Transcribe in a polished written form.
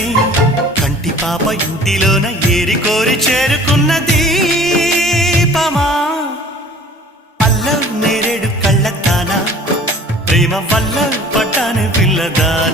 వెంటనే కంటి పాప ఇంటిలోన ఏరి కోరి చేరుకున్న దీపమా అల్లం నేరేడు కళ్ళతానా ప్రేమ వల్ల పట్టాను పిల్లదానా